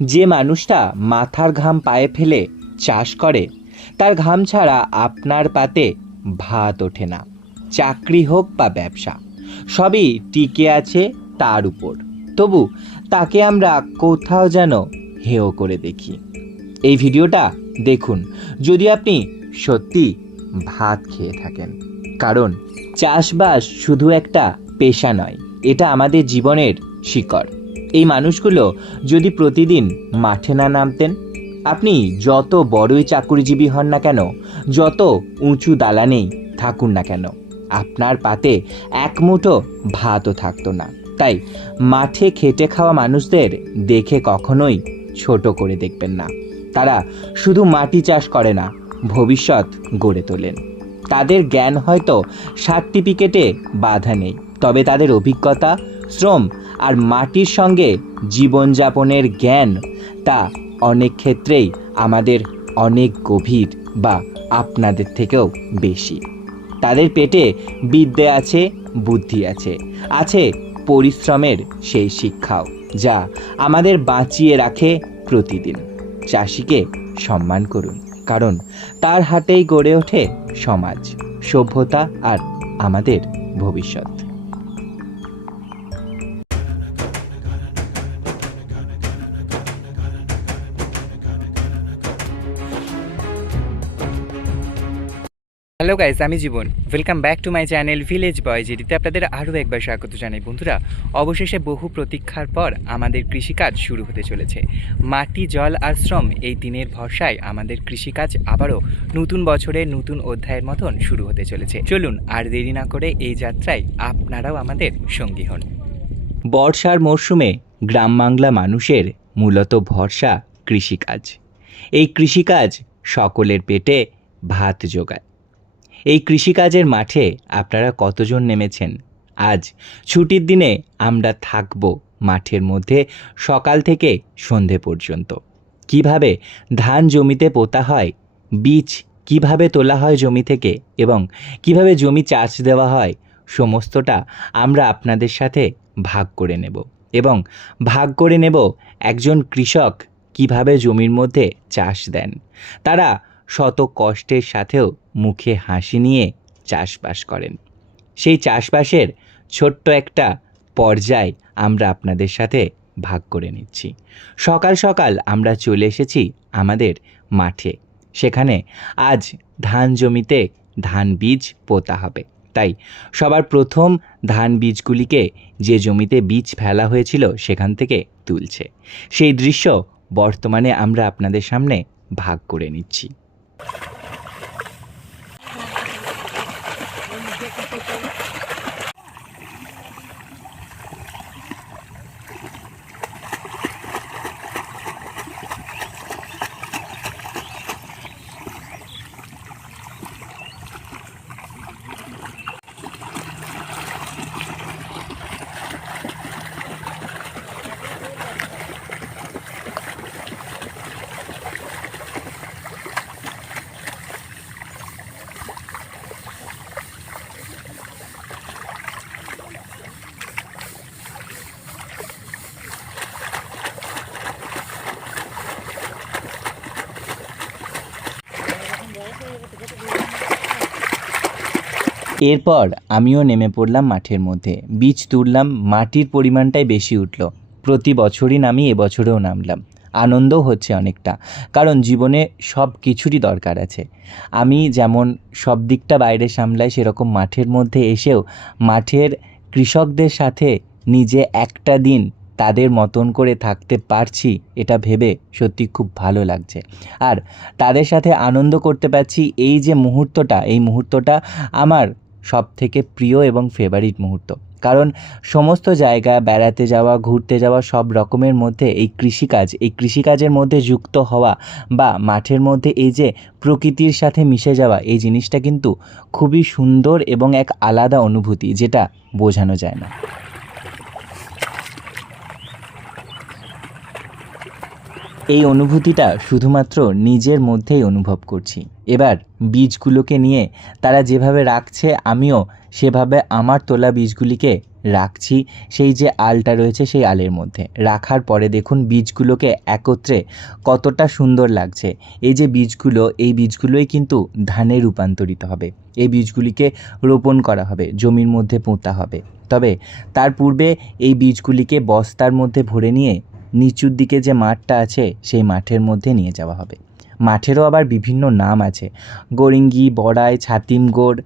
যে মানুষটা মাথার ঘাম পায়ে ফেলে চাষ করে, তার ঘাম ছাড়া আপনার পাতে ভাত ওঠে না। চাকরি হোক বা ব্যবসা, সবই টিকে আছে তার উপর। তবু তাকে আমরা কোথাও যেন হেয় করে দেখি। এই ভিডিওটা দেখুন যদি আপনি সত্যি ভাত খেয়ে থাকেন। কারণ চাষবাস শুধু একটা পেশা নয়, এটা আমাদের জীবনের শিকড়। এই মানুষগুলো যদি প্রতিদিন মাঠে না নামতেন, আপনি যত বড়ই চাকুরিজীবী হন না কেন, যত উঁচু দালানেই থাকুন না কেন, আপনার পাতে এক মুঠো ভাতও থাকতো না। তাই মাঠে খেটে খাওয়া মানুষদের দেখে কখনোই ছোট করে দেখবেন না। তারা শুধু মাটি চাষ করে না, ভবিষ্যৎ গড়ে তোলেন। তাদের জ্ঞান হয়তো সার্টিফিকেটে বাধা নেই, তবে তাদের অভিজ্ঞতা, শ্রম আর মাটির সঙ্গে জীবনযাপনের জ্ঞান তা অনেক ক্ষেত্রেই আমাদের অনেক গভীর বা আপনাদের থেকেও বেশি। তাদের পেটে বিদ্যে আছে, বুদ্ধি আছে আছে পরিশ্রমের সেই শিক্ষাও যা আমাদের বাঁচিয়ে রাখে প্রতিদিন। চাষিকে সম্মান করুন, কারণ তার হাতেই গড়ে ওঠে সমাজ, সভ্যতা আর আমাদের ভবিষ্যৎ। হ্যালো গাইজ আমি Jibon. Welcome back to my channel village boy যেটিতে আপনাদের আরও একবার স্বাগত জানাই। বন্ধুরা, অবশেষে বহু প্রতীক্ষার পর আমাদের কৃষিকাজ শুরু হতে চলেছে। মাটি, জল আর শ্রম এই দিনের ভরসায় আমাদের কৃষিকাজ আবারও নতুন বছরে নতুন অধ্যায়ের মতন শুরু হতে চলেছে। চলুন আর দেরি না করে এই যাত্রায় আপনারাও আমাদের সঙ্গী হন। বর্ষার মরশুমে গ্রাম বাংলা মানুষের মূলত ভরসা কৃষিকাজ। এই কৃষিকাজ সকলের পেটে ভাত যোগায়। এই কৃষিকাজের মাঠে আপনারা কতজন নেমেছেন? আজ ছুটির দিনে আমরা থাকব মাঠের মধ্যে সকাল থেকে সন্ধে পর্যন্ত। কীভাবে ধান জমিতে পোতা হয়, বীজ কীভাবে তোলা হয় জমি থেকে এবং কীভাবে জমি চাষ দেওয়া হয়, সমস্তটা আমরা আপনাদের সাথে ভাগ করে নেব এবং ভাগ করে নেব একজন কৃষক কীভাবে জমির মধ্যে চাষ দেন। তারা শত কষ্টের সাথেও মুখে হাসি নিয়ে চাষবাস করেন। সেই চাষবাসের ছোট্ট একটা পর্যায় আমরা আপনাদের সাথে ভাগ করে নিচ্ছি। সকাল সকাল আমরা চলে এসেছি আমাদের মাঠে। সেখানে আজ ধান জমিতে ধান বীজ পোতা হবে। তাই সবার প্রথম ধান বীজগুলিকে যে জমিতে বীজ ফেলা হয়েছিল সেখান থেকে তুলছে। সেই দৃশ্য বর্তমানে আমরা আপনাদের সামনে ভাগ করে নিচ্ছি। you এরপর আমিও নেমে পড়লাম মাঠের মধ্যে। বীজ তুললাম, মাটির পরিমাণটাই বেশি উঠল। প্রতি বছরই নামি, এবছরেও নামলাম। আনন্দও হচ্ছে অনেকটা, কারণ জীবনে সব কিছুরই দরকার আছে। আমি যেমন সব দিকটা বাইরে সামলাই, সেরকম মাঠের মধ্যে এসেও মাঠের কৃষকদের সাথে নিজে একটা দিন তাদের মতন করে থাকতে পারছি, এটা ভেবে সত্যি খুব ভালো লাগছে। আর তাদের সাথে আনন্দ করতে পারছি, এই যে মুহূর্তটা, এই মুহূর্তটা আমার সব থেকে প্রিয় এবং ফেভারিট মুহূর্ত। কারণ সমস্ত জায়গা বেড়াতে যাওয়া, ঘুরতে যাওয়া সব রকমের মধ্যে এই কৃষিকাজ, এই কৃষিকাজের মধ্যে যুক্ত হওয়া বা মাঠের মধ্যে এই যে প্রকৃতির সাথে মিশে যাওয়া, এই জিনিসটা কিন্তু খুবই সুন্দর এবং এক আলাদা অনুভূতি যেটা বোঝানো যায় না। এই অনুভূতিটা শুধুমাত্র নিজের মধ্যেই অনুভব করছি। এবার বীজগুলোকে নিয়ে তারা যেভাবে রাখছে, আমিও সেভাবে আমার তোলা বীজগুলিকে রাখছি। সেই যে আলটা রয়েছে, সেই আলের মধ্যে। রাখার পরে দেখুন বীজগুলোকে একত্রে কতটা সুন্দর লাগছে। এই যে বীজগুলো, এই বীজগুলোই কিন্তু ধানে রূপান্তরিত হবে। এই বীজগুলিকে রোপণ করা হবে, জমির মধ্যে পোঁতা হবে। তবে তার পূর্বে এই বীজগুলিকে বস্তার মধ্যে ভরে নিয়ে নিচুর দিকে যে মাঠটা আছে, সেই মাঠের মধ্যে নিয়ে যাওয়া হবে। মাঠেরও আবার বিভিন্ন নাম আছে। গরিঙ্গি বড়াই, ছাতিমগড়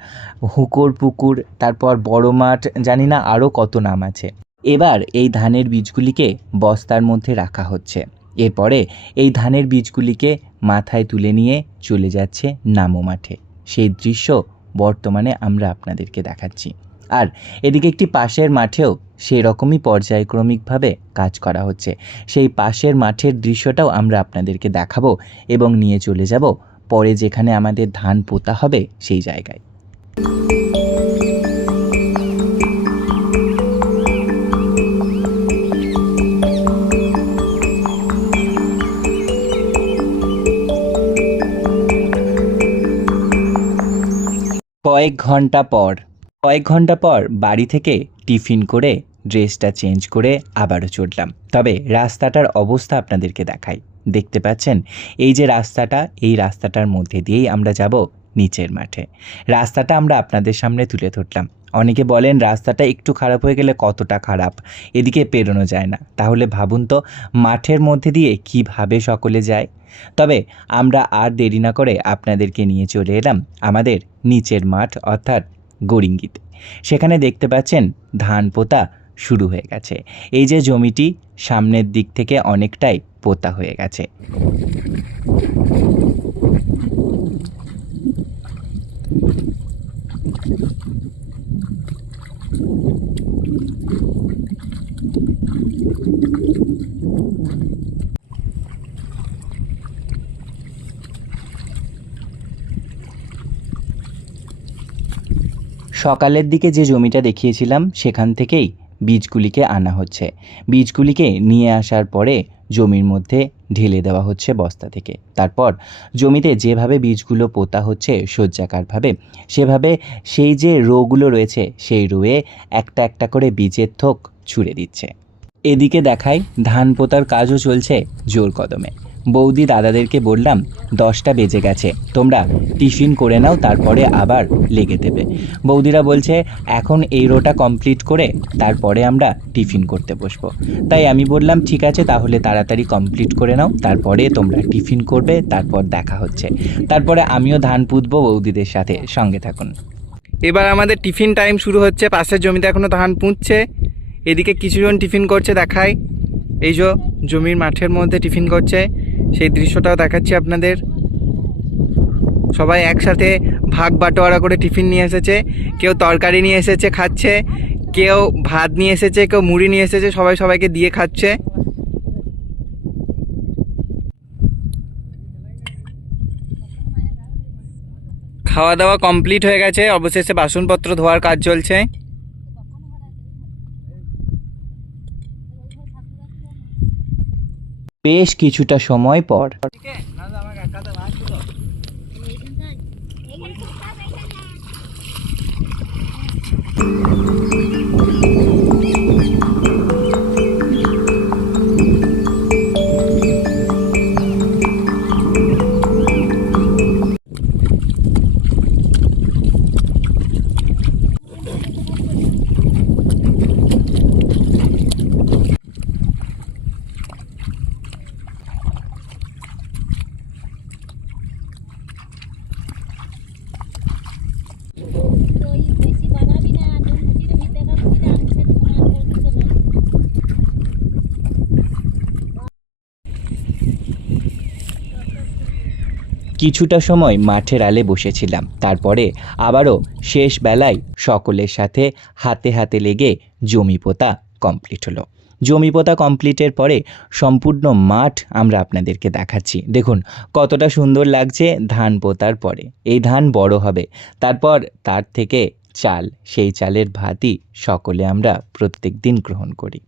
হুকোর পুকুর তারপর বড় মাঠ জানি না আরও কত নাম আছে। এবার এই ধানের বীজগুলিকে বস্তার মধ্যে রাখা হচ্ছে। এরপরে এই ধানের বীজগুলিকে মাথায় তুলে নিয়ে চলে যাচ্ছে নামো মাঠে। সেই দৃশ্য বর্তমানে আমরা আপনাদেরকে দেখাচ্ছি। আর এদিকে একটি পাশের মাঠেও সেই রকমই পর্যায়ক্রমিকভাবে কাজ করা হচ্ছে। সেই পাশের মাঠের দৃশ্যটাও আমরা আপনাদেরকে দেখাবো এবং নিয়ে চলে যাব পরে যেখানে আমাদের ধান পোতা হবে সেই জায়গায়। কয়েক ঘণ্টা পর, কয়েক ঘণ্টা পর বাড়ি থেকে টিফিন করে ড্রেসটা চেঞ্জ করে আবারও চড়লাম। তবে রাস্তাটার অবস্থা আপনাদেরকে দেখাই। দেখতে পাচ্ছেন? এই যে রাস্তাটা, এই রাস্তাটার মধ্যে দিয়েই আমরা যাব নিচের মাঠে। রাস্তাটা আমরা আপনাদের সামনে তুলে ধরলাম। অনেকে বলেন, রাস্তাটা একটু খারাপ হয়ে গেলে কতটা খারাপ? এদিকে পেরোনো যায় না। তাহলে ভাবুন তো, মাঠের মধ্যে দিয়ে কীভাবে সকলে যায়? তবে আমরা আর দেরি না করে আপনাদেরকে নিয়ে চলে এলাম আমাদের নিচের মাঠ, অর্থাৎ গরিঙ্গিতে সেখানে দেখতে পাচ্ছেন ধান পোতা শুরু হয়ে গেছে। এই যে জমিটি সামনের দিক থেকে অনেকটাই পোতা হয়ে গেছে। সকালের দিকে যে জমিটা দেখিয়েছিলাম, সেখান থেকেই বীজগুলিকে আনা হচ্ছে। বীজগুলিকে নিয়ে আসার পরে জমির মধ্যে ঢেলে দেওয়া হচ্ছে বস্তা থেকে। তারপর জমিতে যেভাবে বীজগুলো পোতা হচ্ছে শয্যাকারভাবে, সেভাবে সেই যে রোগুলো রয়েছে, সেই রোয়ে একটা একটা করে বীজের থোক ছুঁড়ে দিচ্ছে। এদিকে দেখায় ধান পোতার কাজও চলছে জোর কদমে। বৌদি দাদাদেরকে বললাম, দশটা বেজে গেছে, তোমরা টিফিন করে নাও, তারপরে আবার লেগে দেবে। বৌদিরা বলছে, এখন এই রোটা কমপ্লিট করে তারপরে আমরা টিফিন করতে বসবো। তাই আমি বললাম, ঠিক আছে, তাহলে তাড়াতাড়ি কমপ্লিট করে নাও, তারপরে তোমরা টিফিন করবে, তারপর দেখা হচ্ছে। তারপরে আমিও ধান পুঁতবো বৌদিদের সাথে সঙ্গে থাকুন। এবার আমাদের টিফিন টাইম শুরু হচ্ছে, পাশের জমিতে এখনও ধান পুঁতছে। এদিকে কিছুজন টিফিন করছে দেখায় এই যে জমির মাঠের মধ্যে টিফিন করছে। সেই দৃশ্যটাও দেখাচ্ছি আপনাদের। সবাই একসাথে ভাগ বাটোয়ারা করে টিফিন নিয়ে এসেছে, কেউ তরকারি নিয়ে এসেছে, খাচ্ছে, কেউ ভাত নিয়ে এসেছে, কেউ মুড়ি নিয়ে এসেছে, সবাই সবাইকে দিয়ে খাচ্ছে। খাওয়া দাওয়া কমপ্লিট হয়ে গেছে, অবশেষে বাসনপত্র ধোয়ার কাজ চলছে। বেশ কিছুটা সময় পর। तो কিছুটা সময় মাঠের আলে বসেছিলাম। তারপরে আবারও শেষ বেলায় সকলের সাথে হাতে হাতে লেগে জমি পোতা কমপ্লিট হলো। জমি পোতা কমপ্লিটের পরে সম্পূর্ণ মাঠ আমরা আপনাদেরকে দেখাচ্ছি। দেখুন, কতটা সুন্দর লাগছে ধান পোতার পরে। এই ধান বড় হবে। তারপর তার থেকে চাল, সেই চালের ভাতই সকলে আমরা প্রত্যেক দিন গ্রহণ করি।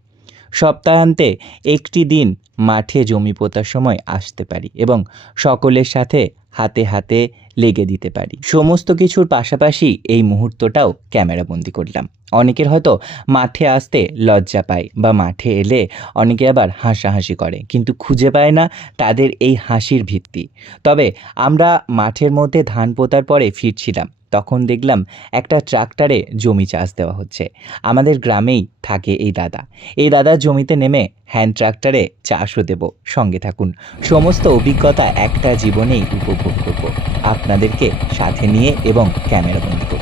সপ্তাহান্তে একটি দিন মাঠে জমি পোতার সময় আসতে পারি এবং সকলের সাথে হাতে হাতে লেগে দিতে পারি। সমস্ত কিছুর পাশাপাশি এই মুহূর্তটাও ক্যামেরাবন্দি করলাম। অনেকের হয়তো মাঠে আসতে লজ্জা পায় বা মাঠে এলে অনেকে আবার হাসাহাসি করে, কিন্তু খুঁজে পায় না তাদের এই হাসির ভিত্তি। তবে আমরা মাঠের মধ্যে ধান পোতার পরে ফিরছিলাম। তখন দেখলাম একটা ট্রাক্টরে জমি চাষ দেওয়া হচ্ছে। আমাদের গ্রামেই থাকে এই দাদা। এই দাদা জমিতে নেমে হ্যান্ড ট্রাক্টরে চাষও দেব। সঙ্গে থাকুন। সমস্ত অভিজ্ঞতা একটা জীবনেই উপভোগ করব। আপনাদেরকে সাথে নিয়ে এবং ক্যামেরাবন্দি করব।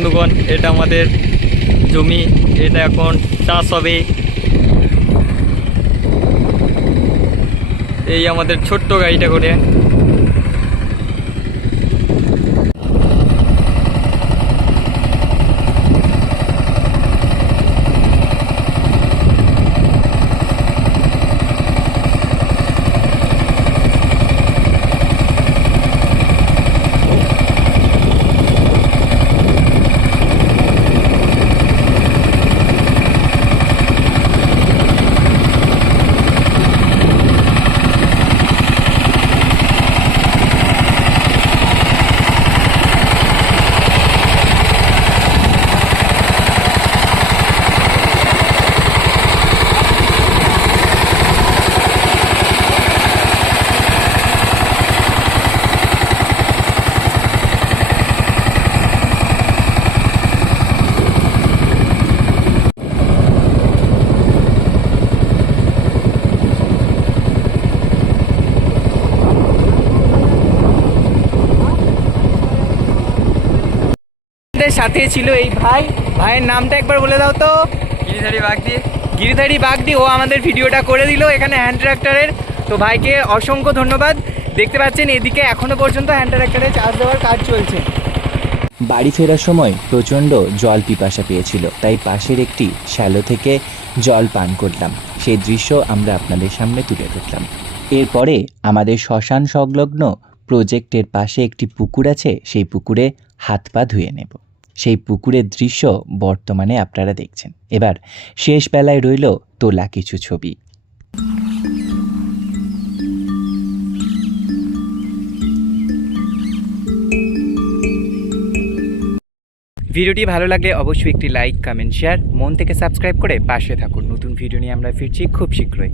বন্ধুগণ এটা আমাদের জমি এটা এখন চাষ হবে। এই আমাদের ছোট্ট গাড়িটা করে। সাথে ছিল এই ভাই। ভাইয়ের নামটা একবার বলে দাও তো। গিরিধারী বাগ দিয়ে গিরিধারী বাগদি ও আমাদের ভিডিওটা করে দিল এখানে হ্যান্ড ট্রাক্টরের তো ভাইকে অসংখ্য ধন্যবাদ। দেখতে পাচ্ছেন এদিকে এখনও পর্যন্ত হ্যান্ড ট্রাক্টরে চাষ দেওয়ার কাজ চলছে। বাড়ি ফেরার সময় প্রচণ্ড জল পিপাসা পেয়েছিল তাই পাশের একটি শ্যালো থেকে জল পান করলাম। সেই দৃশ্য আমরা আপনাদের সামনে তুলে ধরলাম। এরপরে আমাদের শ্মশান সংলগ্ন প্রজেক্টের পাশে একটি পুকুর আছে সেই পুকুরে হাত পা ধুয়ে নেব। সেই পুকুরের দৃশ্য বর্তমানে আপনারা দেখছেন। এবার শেষ বেলায় রইল তোলা কিছু ছবি। ভিডিওটি ভালো লাগলে অবশ্যই একটি লাইক, কমেন্ট, শেয়ার, মন থেকে সাবস্ক্রাইব করে পাশে থাকুন। নতুন ভিডিও নিয়ে আমরা ফিরছি খুব শীঘ্রই।